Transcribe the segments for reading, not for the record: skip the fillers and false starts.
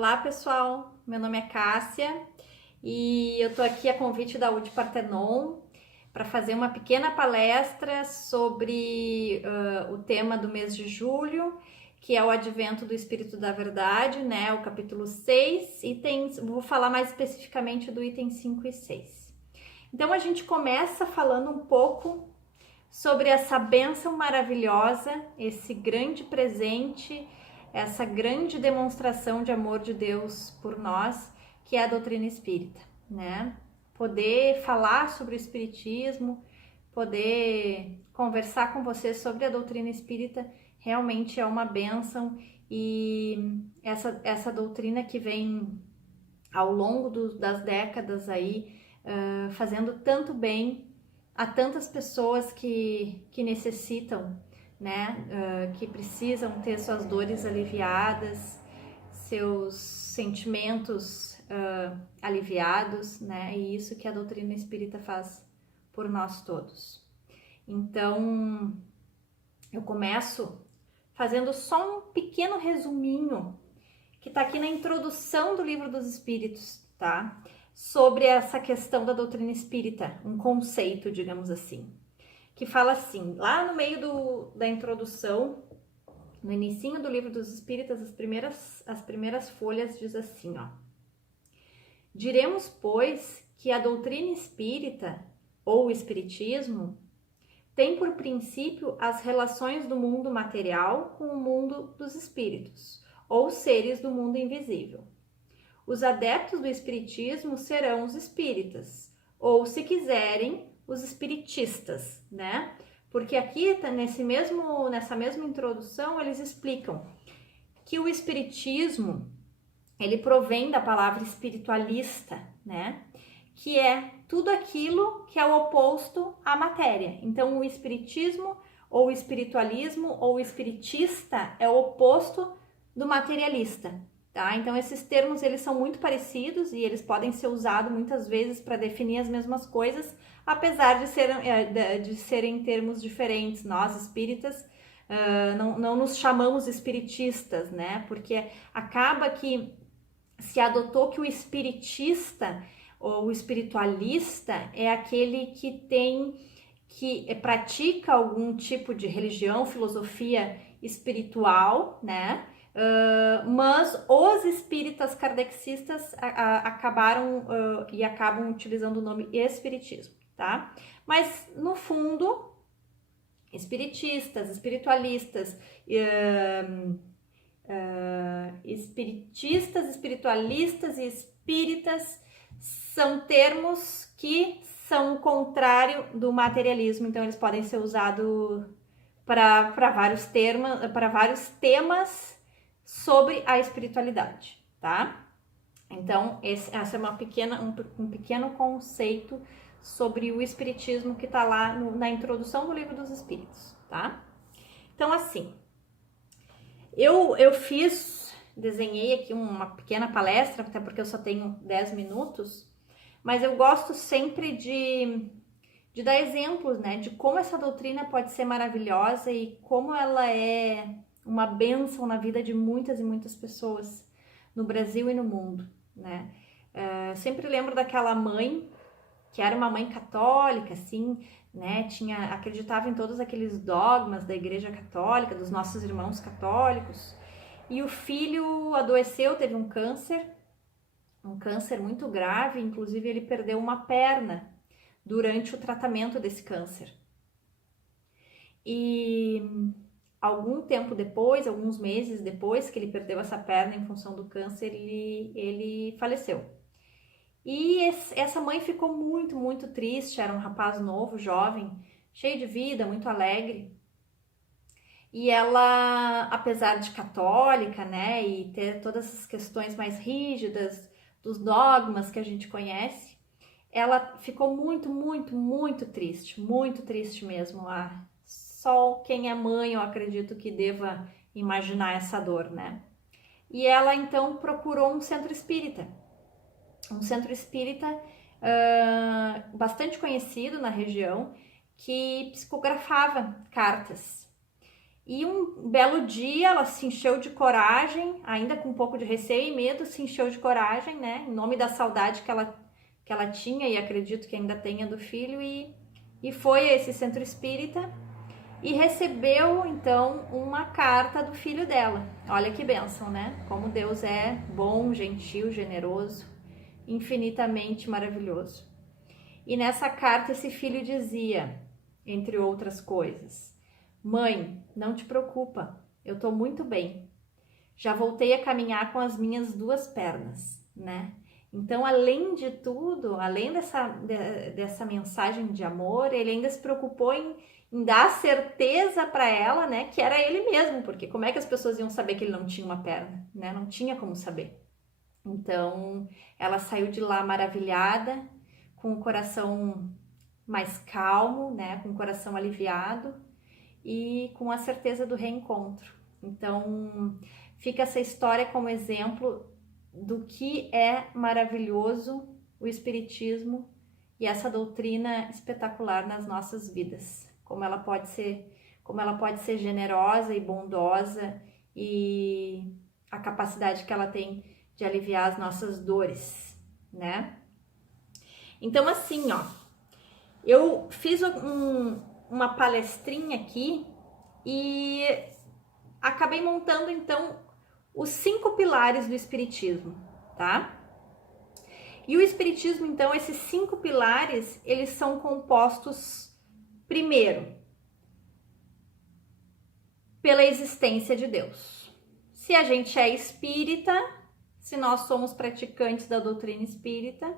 Olá pessoal, meu nome é Cássia e eu tô aqui a convite da UD Partenon para fazer uma pequena palestra sobre o tema do mês de julho, que é o Advento do Espírito da Verdade, né? O capítulo 6, vou falar mais especificamente do item 5 e 6. Então a gente começa falando um pouco sobre essa bênção maravilhosa, esse grande presente, essa grande demonstração de amor de Deus por nós, que é a doutrina espírita, né? Poder falar sobre o espiritismo, poder conversar com vocês sobre a doutrina espírita realmente é uma bênção, e essa doutrina que vem ao longo das décadas aí fazendo tanto bem a tantas pessoas que necessitam, né, que precisam ter suas dores aliviadas, seus sentimentos aliviados, né, e isso que a doutrina espírita faz por nós todos. Então, eu começo fazendo só um pequeno resuminho que está aqui na introdução do Livro dos Espíritos, tá? Sobre essa questão da doutrina espírita, um conceito, digamos assim, que fala assim, lá no meio da introdução, no inicinho do Livro dos Espíritos, as primeiras folhas diz assim, ó: diremos, pois, que a doutrina espírita, ou o espiritismo, tem por princípio as relações do mundo material com o mundo dos espíritos, ou seres do mundo invisível. Os adeptos do espiritismo serão os espíritas, ou, se quiserem, os espiritistas, né? Porque aqui, nessa mesma introdução, eles explicam que o espiritismo, ele provém da palavra espiritualista, né? Que é tudo aquilo que é o oposto à matéria. Então, o espiritismo, ou o espiritualismo, ou o espiritista é o oposto do materialista, tá? Então, esses termos, eles são muito parecidos e eles podem ser usados muitas vezes para definir as mesmas coisas, apesar de serem termos diferentes. Nós, espíritas, não nos chamamos espiritistas, né? Porque acaba que se adotou que o espiritista ou o espiritualista é aquele que pratica algum tipo de religião, filosofia espiritual, né? Mas os espíritas kardecistas acabaram e acabam utilizando o nome espiritismo, tá? Mas no fundo, espiritistas, espiritualistas, espiritistas, espiritualistas e espíritas são termos que são o contrário do materialismo, então eles podem ser usados para vários temas sobre a espiritualidade, tá? Então, essa é um pequeno conceito sobre o espiritismo que está lá na introdução do Livro dos Espíritos, tá? Então, assim, eu desenhei aqui uma pequena palestra, até porque eu só tenho 10 minutos, mas eu gosto sempre de dar exemplos, né, de como essa doutrina pode ser maravilhosa e como ela é uma bênção na vida de muitas e muitas pessoas no Brasil e no mundo, né. Sempre lembro daquela mãe, que era uma mãe católica, assim, né, acreditava em todos aqueles dogmas da Igreja Católica, dos nossos irmãos católicos, e o filho adoeceu, teve um câncer muito grave, inclusive ele perdeu uma perna durante o tratamento desse câncer. E alguns meses depois que ele perdeu essa perna em função do câncer, ele faleceu. E essa mãe ficou muito, muito triste, era um rapaz novo, jovem, cheio de vida, muito alegre. E ela, apesar de católica, né, e ter todas essas questões mais rígidas dos dogmas que a gente conhece, ela ficou muito, muito, muito triste mesmo. Só quem é mãe, eu acredito que deva imaginar essa dor, né? E ela então procurou um centro espírita bastante conhecido na região, que psicografava cartas. E um belo dia ela se encheu de coragem, ainda com um pouco de receio e medo, se encheu de coragem, né? Em nome da saudade que ela tinha e acredito que ainda tenha do filho, e foi a esse centro espírita e recebeu então uma carta do filho dela. Olha que bênção, né? Como Deus é bom, gentil, generoso, infinitamente maravilhoso. E nessa carta esse filho dizia, entre outras coisas: mãe, não te preocupa, eu tô muito bem. Já voltei a caminhar com as minhas 2 pernas, né? Então, além de tudo, além dessa mensagem de amor, ele ainda se preocupou em dar certeza para ela, né, que era ele mesmo, porque como é que as pessoas iam saber que ele não tinha uma perna, né? Não tinha como saber. Então, ela saiu de lá maravilhada, com o coração mais calmo, né, com o coração aliviado e com a certeza do reencontro. Então, fica essa história como exemplo do que é maravilhoso o Espiritismo e essa doutrina espetacular nas nossas vidas. Como ela pode ser generosa e bondosa, e a capacidade que ela tem de aliviar as nossas dores, né? Então, assim, ó, eu fiz uma palestrinha aqui e acabei montando, então, os 5 pilares do Espiritismo, tá? E o Espiritismo, então, esses 5 pilares, eles são compostos, primeiro, pela existência de Deus. Se a gente é espírita, se nós somos praticantes da doutrina espírita,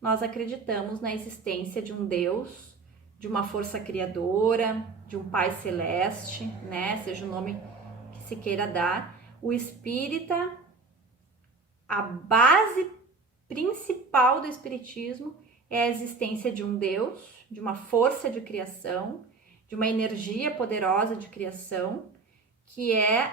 nós acreditamos na existência de um Deus, de uma força criadora, de um Pai Celeste, né? Seja o nome que se queira dar. O espírita, a base principal do espiritismo é a existência de um Deus, de uma força de criação, de uma energia poderosa de criação, que é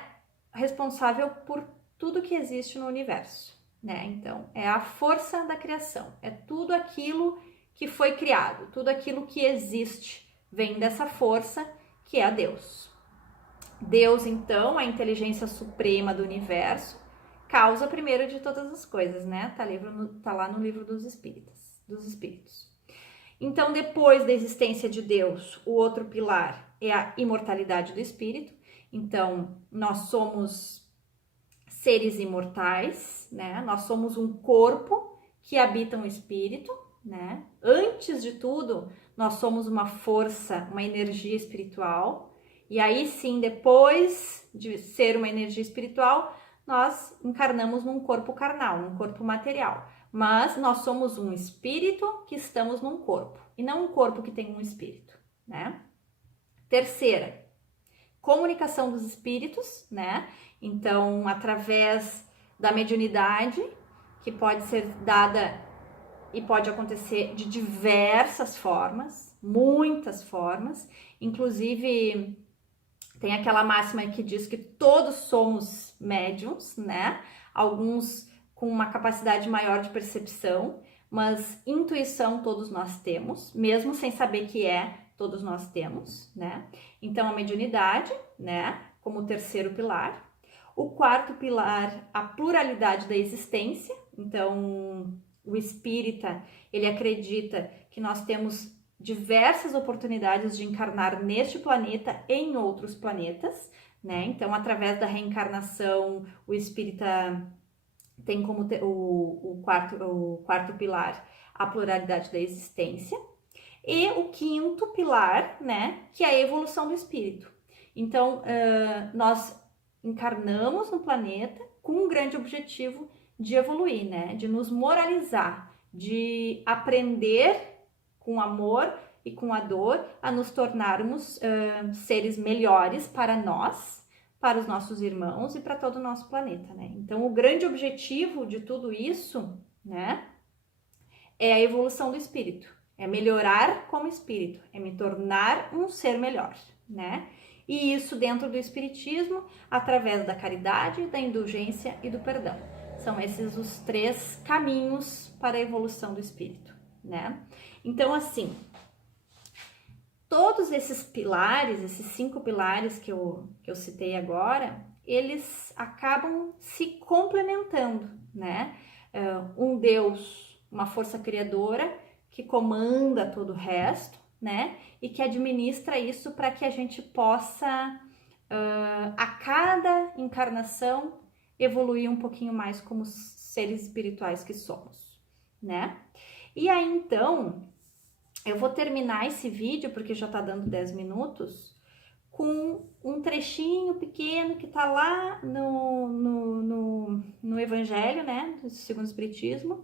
responsável por tudo que existe no universo, né? Então, é a força da criação, é tudo aquilo que foi criado, tudo aquilo que existe vem dessa força que é a Deus. Deus, então, a inteligência suprema do universo, causa primeiro de todas as coisas, né? Tá lá no livro dos espíritos. Então, depois da existência de Deus, o outro pilar é a imortalidade do espírito. Então, nós somos seres imortais, né? Nós somos um corpo que habita um espírito, né? Antes de tudo, nós somos uma força, uma energia espiritual. E aí sim, depois de ser uma energia espiritual, nós encarnamos num corpo carnal, num corpo material. Mas nós somos um espírito que estamos num corpo, e não um corpo que tem um espírito, né? Terceira, comunicação dos espíritos, né? Então, através da mediunidade, que pode ser dada e pode acontecer de diversas formas, muitas formas, inclusive tem aquela máxima que diz que todos somos médiums, né? Alguns com uma capacidade maior de percepção, mas intuição todos nós temos, mesmo sem saber que é, todos nós temos, né? Então, a mediunidade, né? Como o terceiro pilar. O quarto pilar, a pluralidade da existência. Então, o espírita, ele acredita que nós temos diversas oportunidades de encarnar neste planeta e em outros planetas, né? Então, através da reencarnação, o espírita tem como o quarto pilar a pluralidade da existência. E o quinto pilar, né, que é a evolução do espírito. Então, nós encarnamos no planeta com um grande objetivo de evoluir, né, de nos moralizar, de aprender com amor e com a dor a nos tornarmos seres melhores para nós, para os nossos irmãos e para todo o nosso planeta, né? Então, o grande objetivo de tudo isso, né, é a evolução do espírito. É melhorar como espírito, é me tornar um ser melhor, né? E isso dentro do espiritismo, através da caridade, da indulgência e do perdão. São esses os 3 caminhos para a evolução do espírito, né? Então, assim, todos esses pilares, esses 5 pilares que eu citei agora, eles acabam se complementando, né? Um Deus, uma força criadora que comanda todo o resto, né? E que administra isso para que a gente possa, a cada encarnação, evoluir um pouquinho mais como seres espirituais que somos, né? E aí, então, eu vou terminar esse vídeo, porque já tá dando 10 minutos, com um trechinho pequeno que tá lá no Evangelho, né, segundo o Espiritismo,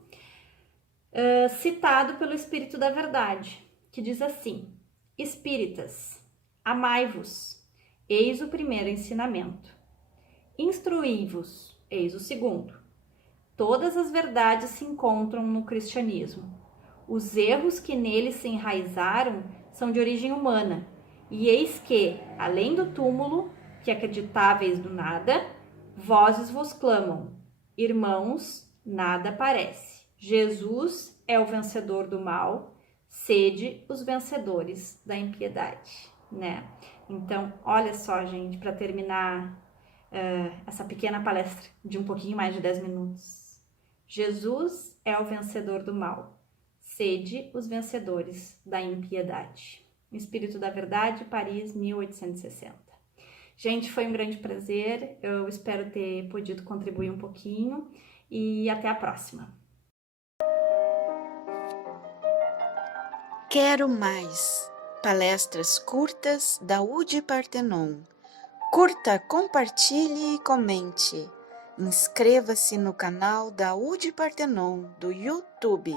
citado pelo Espírito da Verdade, que diz assim: Espíritas, amai-vos, eis o primeiro ensinamento. Instruí-vos, eis o segundo. Todas as verdades se encontram no cristianismo. Os erros que nele se enraizaram são de origem humana, e eis que, além do túmulo, que acreditáveis do nada, vozes vos clamam: irmãos, nada parece. Jesus é o vencedor do mal, sede os vencedores da impiedade, né? Então, olha só, gente, para terminar essa pequena palestra de um pouquinho mais de 10 minutos. Jesus é o vencedor do mal. Sede os vencedores da impiedade. Espírito da Verdade, Paris, 1860. Gente, foi um grande prazer. Eu espero ter podido contribuir um pouquinho e até a próxima. Quero mais palestras curtas da UD Partenon. Curta, compartilhe e comente. Inscreva-se no canal da UD Partenon do YouTube.